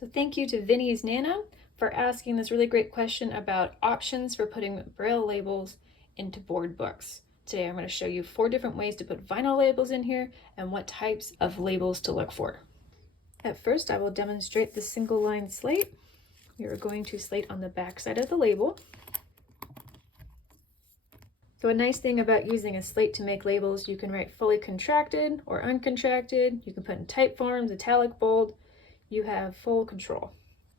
So thank you to Vinny's Nana for asking this really great question about options for putting Braille labels into board books. Today I'm going to show you 4 different ways to put vinyl labels in here and what types of labels to look for. At first I will demonstrate the single line slate. We are going to slate on the back side of the label. So a nice thing about using a slate to make labels, you can write fully contracted or uncontracted. You can put in type forms, italic, bold. You have full control.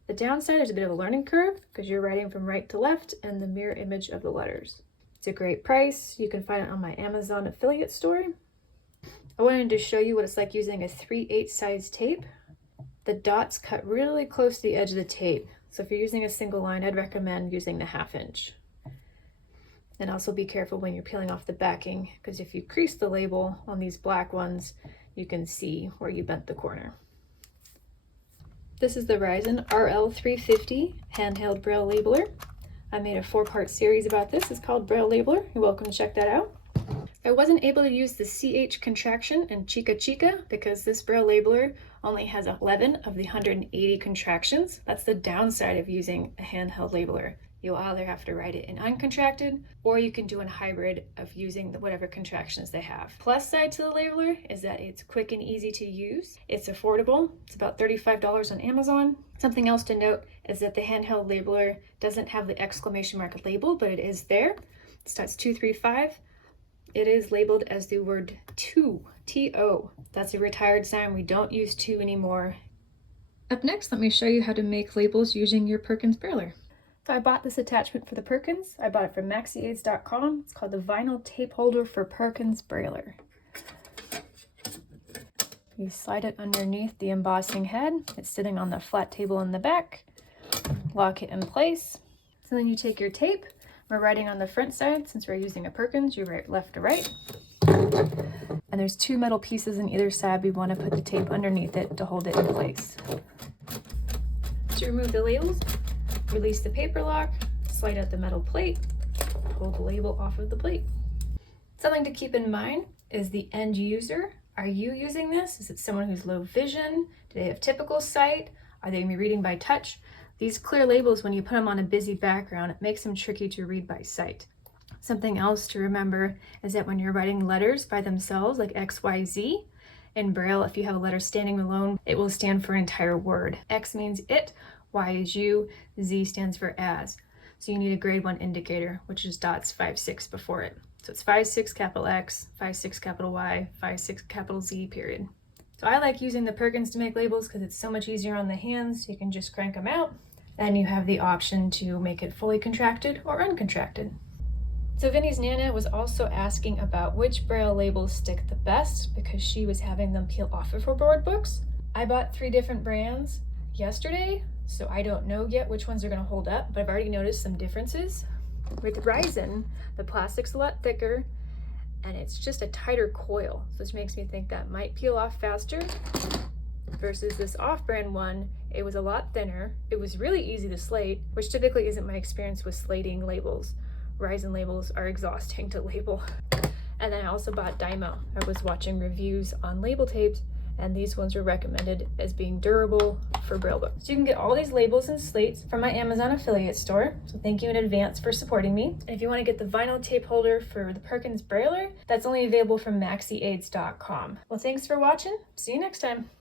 The downside is a bit of a learning curve because you're writing from right to left and the mirror image of the letters. It's a great price. You can find it on my Amazon affiliate store. I wanted to show you what it's like using a 3/8 size tape. The dots cut really close to the edge of the tape. So if you're using a single line, I'd recommend using the 1/2 inch. And also be careful when you're peeling off the backing, because if you crease the label on these black ones, you can see where you bent the corner. This is the Ryzen RL350 handheld Braille Labeler. I made a 4-part series about this. It's called Braille Labeler. You're welcome to check that out. I wasn't able to use the CH contraction and Chica Chica because this Braille Labeler only has 11 of the 180 contractions. That's the downside of using a handheld labeler. You'll either have to write it in uncontracted, or you can do a hybrid of using whatever contractions they have. Plus side to the labeler is that it's quick and easy to use. It's affordable. It's about $35 on Amazon. Something else to note is that the handheld labeler doesn't have the exclamation mark label, but it is there. It starts 235. It is labeled as the word to, T-O. That's a retired sign. We don't use to anymore. Up next, let me show you how to make labels using your Perkins Brailler. So I bought this attachment for the Perkins. I bought it from MaxiAids.com. It's called the Vinyl Tape Holder for Perkins Brailler. You slide it underneath the embossing head. It's sitting on the flat table in the back. Lock it in place. So then you take your tape. We're writing on the front side. Since we're using a Perkins, you write left to right. And there's 2 metal pieces on either side. We want to put the tape underneath it to hold it in place. To remove the labels, release the paper lock, slide out the metal plate, pull the label off of the plate. Something to keep in mind is the end user. Are you using this? Is it someone who's low vision? Do they have typical sight? Are they going to be reading by touch? These clear labels, when you put them on a busy background, it makes them tricky to read by sight. Something else to remember is that when you're writing letters by themselves, like X, Y, Z, in Braille, if you have a letter standing alone, it will stand for an entire word. X means it, Y is you, Z stands for as. So you need a grade 1 indicator, which is dots 5, 6 before it. So it's 5, 6, capital X, 5, 6, capital Y, 5, 6, capital Z, period. So I like using the Perkins to make labels because it's so much easier on the hands. You can just crank them out. Then you have the option to make it fully contracted or uncontracted. So Vinny's Nana was also asking about which Braille labels stick the best because she was having them peel off of her board books. I bought 3 different brands yesterday, so I don't know yet which ones are going to hold up, but I've already noticed some differences. With Ryzen, the plastic's a lot thicker and it's just a tighter coil, so this makes me think that might peel off faster. Versus this off-brand one, it was a lot thinner. It was really easy to slate, which typically isn't my experience with slating labels. Ryzen labels are exhausting to label. And then I also bought Dymo. I was watching reviews on label tapes, and these ones were recommended as being durable for Braille books. So you can get all these labels and slates from my Amazon affiliate store. So thank you in advance for supporting me. And if you want to get the vinyl tape holder for the Perkins Brailler, that's only available from MaxiAids.com. Well, thanks for watching. See you next time.